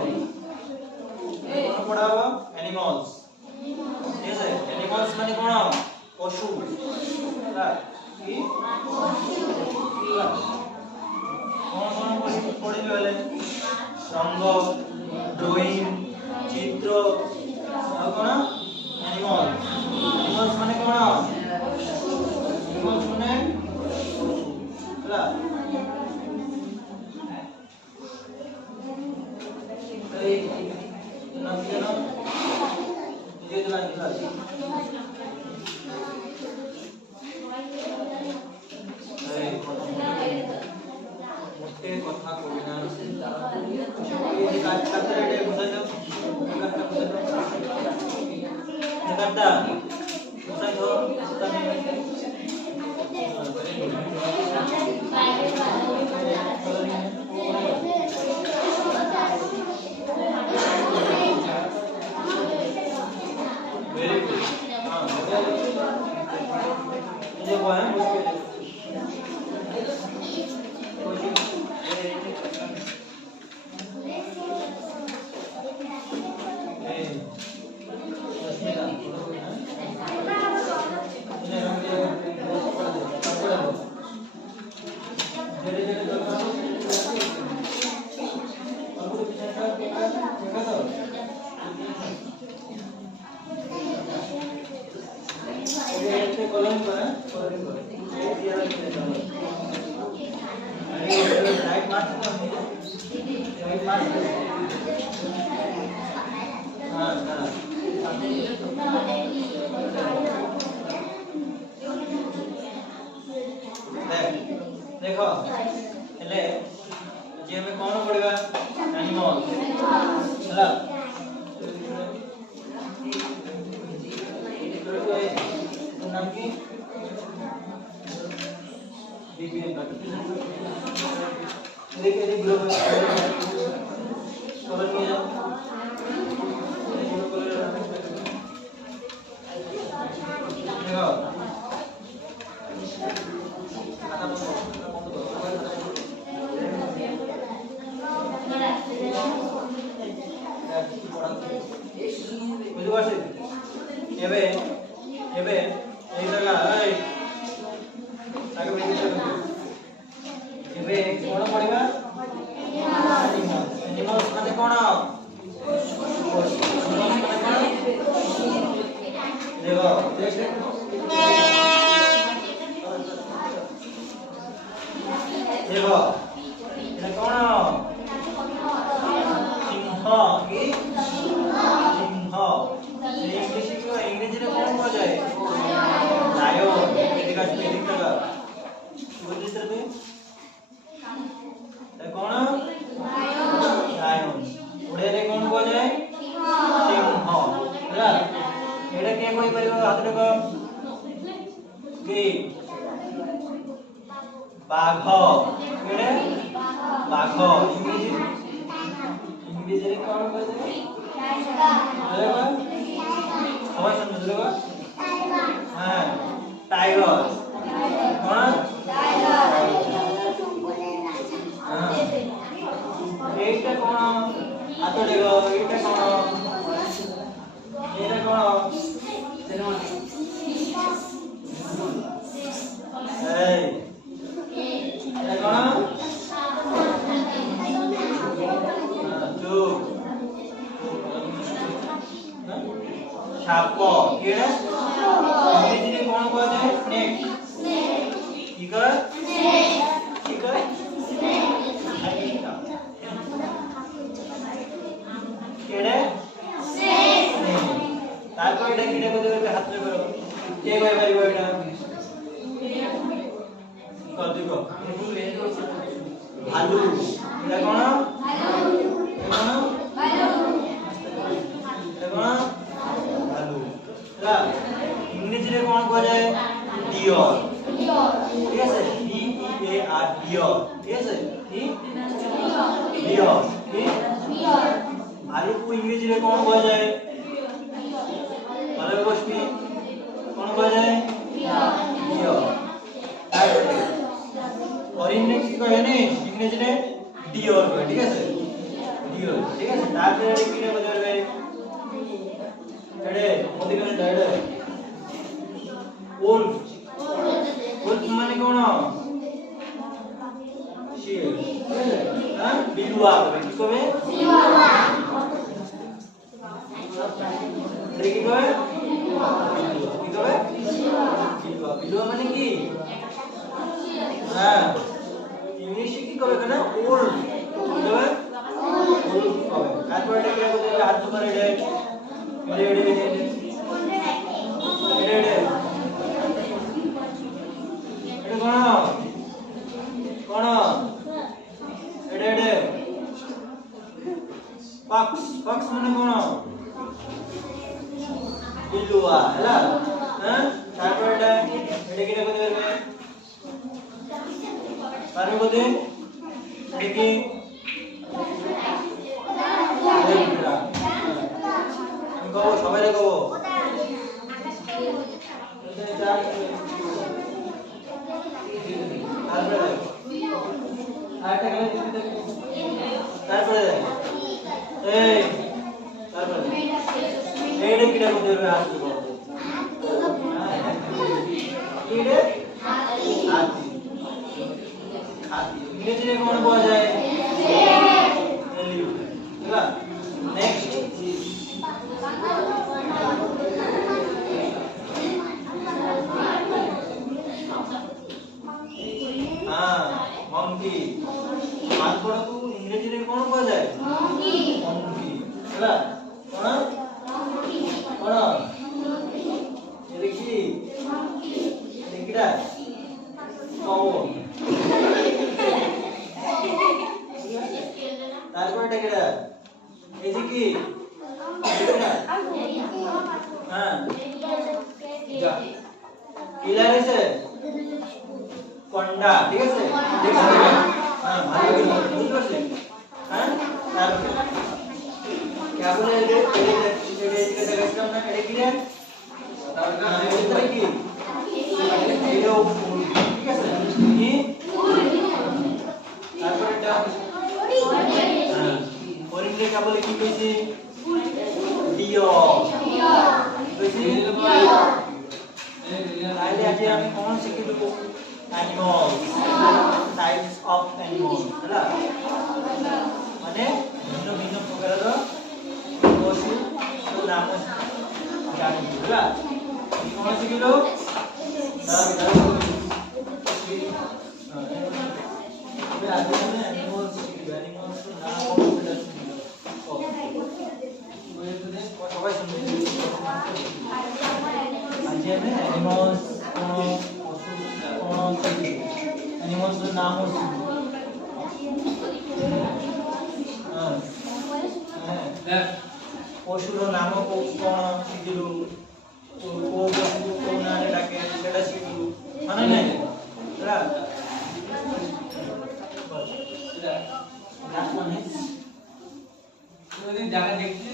কোন পড়াবো অ্যানিমালস ঠিক আছে অ্যানিমালস মানে কোন পশু না কি কোন কোন পশু পড়ি গেলে রঙ্গ ড্রয়িং চিত্র আর কোন অ্যানিমালস মানে কোন অ্যানিমালস মানে ହେଲା এই নাম কেন নিজে দিলাম ক্লাস এই মোটে কথা কই না এই কাজ করতে রেডি বুঝাই দাও কাজটা বুঝাই দাও কাজটা বুঝাই দাও তুমি very good हां ये वो है देखो हेले जे हमें कौन पड़ेगा एनिमल ହେଲା नाम की बीबीएन का देखिए ये ग्लोब कवर किया जाओ देखो বুঝতে পারছিস এবে এবে এই জায়গা এই আগে বেশি এবে কোন পড়িবা অ্যানিমালস মানে কোন দেখো দেখে देखो এটা কোন সিংহ কি সিংহ ইংলিশে কি ইংরেজিতে কোন পাওয়া যায় লায়ন এদিকে আসবে এদিক থেকে বুঝছিস তুই এটা কোন লায়ন ওড়িয়ারে কোন পাওয়া যায় সিংহ ହେଲା এটা কে কই পারিব হাত দেখো কি বাঘ কেড়ে বাঘ इंग्लिश रे कोन बोले अरे बा सबाई समझ लो हां टाइगर कोन टाइगर हां एटा कोन आतो देखो एटा कोन एटा कोन ए एटा कोन साप केड़ा इंग्लिश रे कोन कहते हैं स्नेक ठीक है ठीक है केड़े स्नेक तारपर एटा केड़े को देबे हाथ में करो के भाई भाई एटा कर देखो भालू एटा कोन भालू भालू इंग्लिश रे कोन कह जाए डियर ठीक है D E A R dear ठीक है डियर डियर भालू को इंग्लिश रे कोन कह जाए भालू गोष्ठी कोन कह जाए डियर और इंग्लिश कहे नहीं इंग्लिश रे डियर ठीक है ডিও ঠিক আছে তারপরে এটা কি রে বলবে এডে মধ্যিখানে ডাইডে উলফ উলফ মানে কোন শিয়াল হ্যাঁ বিলুয়া কি কবে বিলুয়া এটা কি কবে বিলুয়া বিলুয়া মানে কি হ্যাঁ ইংলিশে কি কবে কেন উলফ কি কবে উলফ কবে তারপর এটা কি বলতে হবে হাত ধরে এডে এডে এডে এডে এডে এটা কোন এডে এডে পক্স পক্স মানে কোন বিলুয়া ହେଲା হ্যাঁ তারপর এটা এটা কি করতে পারবে পারবে বলতে এটা কি কব সবাই রে কব তারপরে এই তারপরে এইটা কিটা করতে পারবে হাত দিব কিরে হাতি হাতি ইংরেজিতে কোন পাওয়া যায় এলিফ্যান্ট ঠিক আছে নেক্সট monkey মানকড়াকু ইংরেজিতে কোন পাওয়া যায় monkey monkey ହେଲା কোন কোন এটা কি monkey এটা কাউ তারপর এটা কেডা এই যে কি হ্যাঁ যা ইলার আছে কন্ডা ঠিক আছে হ্যাঁ ভালো করে বুঝতে পারছেন হ্যাঁ তারপর কি বলে এটা দেখাচ্ছিলাম না এটা কি রে এটা কি এটা ফুল ঠিক আছে কি তারপর এটা হ্যাঁ ওরিংলে কি বলে কি কইছি ডিও কইছি তাহলে আজকে আমি কোন শিখে দেব animals types of animals ହେଲା মানে ভিন্ন ভিন্ন প্রকারର পশু নাম জানি ହେଲା কোন শিখিল তাহলে আজকে আমি animals শিখিব animals নাম সবাই শুনবে আজকে আমি animals কোন পশু কোন animals এর নাম হচ্ছে হ্যাঁ পশুর নাম কোন শিখিলু কোন পশু কোন নামে ডাকে সেটা শিখিলু মানে নাই ହେଲା লাস্ট ওয়ান ইজ তুমি জায়গা দেখছি